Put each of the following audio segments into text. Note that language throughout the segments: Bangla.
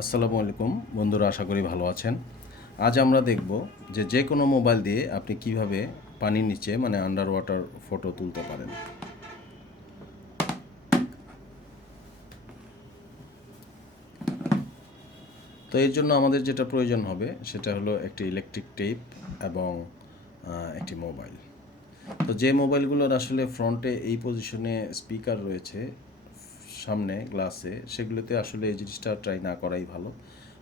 আসসালামু আলাইকুম বন্ধুরা, আশা করি ভালো আছেন। আজ আমরা দেখব যে কোনো মোবাইল দিয়ে আপনি কিভাবে পানির নিচে মানে আন্ডার ওয়াটার ফটো তুলতে পারেন। তো এর জন্য আমাদের যেটা প্রয়োজন হবে সেটা হলো একটি ইলেকট্রিক টেপ এবং একটি মোবাইল। তো যে মোবাইলগুলোর আসলে ফ্রন্টে এই পজিশনে স্পিকার রয়েছে সামনে গ্লাসে, সেগুলোতে আসলে এই জিনিসটা ট্রাই না করাই ভালো।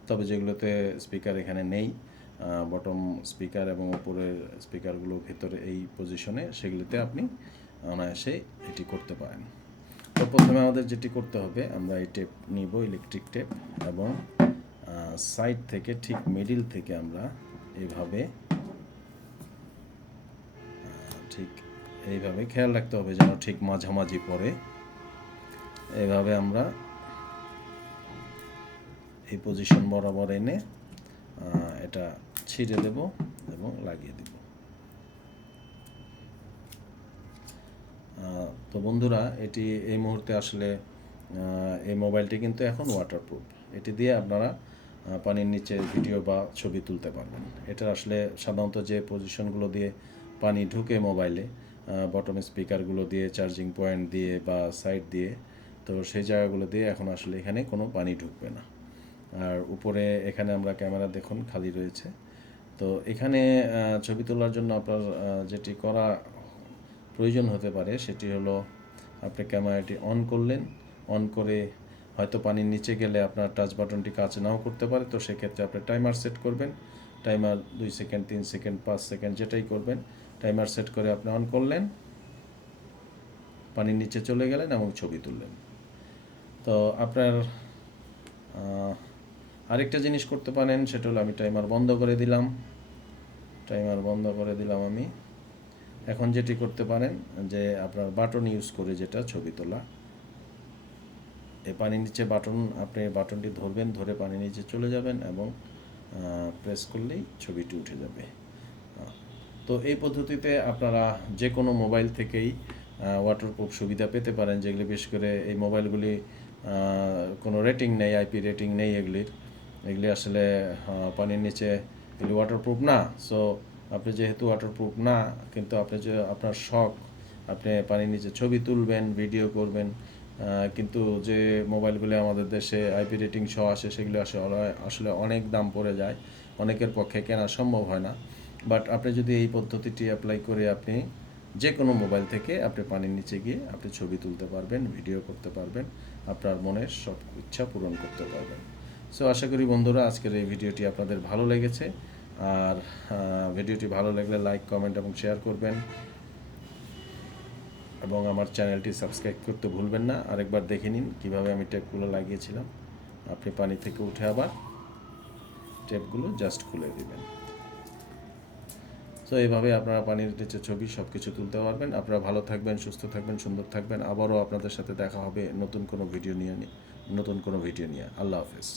তবে যেগুলোতে স্পিকার এখানে নেই, বটম স্পিকার এবং উপরের স্পিকারগুলো ভেতরে এই পজিশনে, সেগুলিতে আপনি অনায়াসে এটি করতে পারেন। তো প্রথমে আমাদের যেটি করতে হবে, আমরা এই টেপ নিব, ইলেকট্রিক টেপ, এবং সাইড থেকে ঠিক মিডিল থেকে আমরা এইভাবে ঠিক এইভাবে খেয়াল রাখতে হবে যেন ঠিক মাঝামাঝি পড়ে। এইভাবে আমরা এই পজিশন বরাবর এনে এটা ছিঁড়ে দেব এবং লাগিয়ে দেব। তো বন্ধুরা, এটি এই মুহূর্তে আসলে এই মোবাইলটি কিন্তু এখন ওয়াটারপ্রুফ। এটি দিয়ে আপনারা পানির নিচে ভিডিও বা ছবি তুলতে পারবেন। এটা আসলে সাধারণত যে পজিশনগুলো দিয়ে পানি ঢুকে মোবাইলে, বটম স্পিকারগুলো দিয়ে, চার্জিং পয়েন্ট দিয়ে বা সাইড দিয়ে, তো সেই জায়গাগুলো দিয়ে এখন আসলে এখানে কোনো পানি ঢুকবে না। আর উপরে এখানে আমরা ক্যামেরা দেখুন খালি রয়েছে। তো এখানে ছবি তোলার জন্য আপনার যেটি করা প্রয়োজন হতে পারে সেটি হলো, আপনি ক্যামেরাটি অন করলেন, অন করে হয়তো পানির নিচে গেলে আপনার টাচ বাটনটি কাজ নাও করতে পারে। তো সেক্ষেত্রে আপনি টাইমার সেট করবেন। টাইমার 2 সেকেন্ড, 3 সেকেন্ড, 5 সেকেন্ড, যেটাই করবেন, টাইমার সেট করে আপনি অন করলেন, পানির নিচে চলে গেলেন এবং ছবি তুললেন। তো আপনার আরেকটা জিনিস করতে পারেন, সেটা হলো আমি টাইমার বন্ধ করে দিলাম। আমি এখন যেটি করতে পারেন, যে আপনার বাটন ইউজ করে যেটা ছবি তোলা, এই পানির নিচে আপনি বাটনটি ধরবেন, ধরে পানির নিচে চলে যাবেন এবং প্রেস করলেই ছবিটি উঠে যাবে। তো এই পদ্ধতিতে আপনারা যে কোনো মোবাইল থেকেই ওয়াটারপ্রুফ সুবিধা পেতে পারেন, যেগুলি বিশেষ করে এই মোবাইলগুলি কোনো রেটিং নেই, আইপি রেটিং নেই এগুলি আসলে পানির নিচে এগুলি ওয়াটারপ্রুফ না। সো আপনি যেহেতু ওয়াটারপ্রুফ না, কিন্তু আপনি যে আপনার শখ, আপনি পানির নিচে ছবি তুলবেন, ভিডিও করবেন, কিন্তু যে মোবাইলগুলি আমাদের দেশে আইপি রেটিং সহ আসে, সেগুলো আসলে অনেক দাম পড়ে যায়, অনেকের পক্ষে কেনা সম্ভব হয় না। বাট আপনি যদি এই পদ্ধতিটি অ্যাপ্লাই করে আপনি যে কোনো মোবাইল থেকে আপনি পানির নিচে গিয়ে আপনি ছবি তুলতে পারবেন, ভিডিও করতে পারবেন, আপনার মনের সব ইচ্ছা পূরণ করতে পারবেন। সো আশা করি বন্ধুরা, আজকের এই ভিডিওটি আপনাদের ভালো লেগেছে। আর ভিডিওটি ভালো লাগলে লাইক, কমেন্ট এবং শেয়ার করবেন, এবং আমার চ্যানেলটি সাবস্ক্রাইব করতে ভুলবেন না। আরেকবার দেখে নিন কীভাবে আমি টেপগুলো লাগিয়েছিলাম। আপনি পানি থেকে উঠে আবার টেপগুলো জাস্ট খুলে দেবেন। তো এইভাবে আপনারা পানির নিচে ছবি সব কিছু তুলতে পারবেন। আপনারা ভালো থাকবেন, সুস্থ থাকবেন, সুন্দর থাকবেন। আবারও আপনাদের সাথে দেখা হবে নতুন কোনো ভিডিও নিয়ে। আল্লাহ হাফেজ।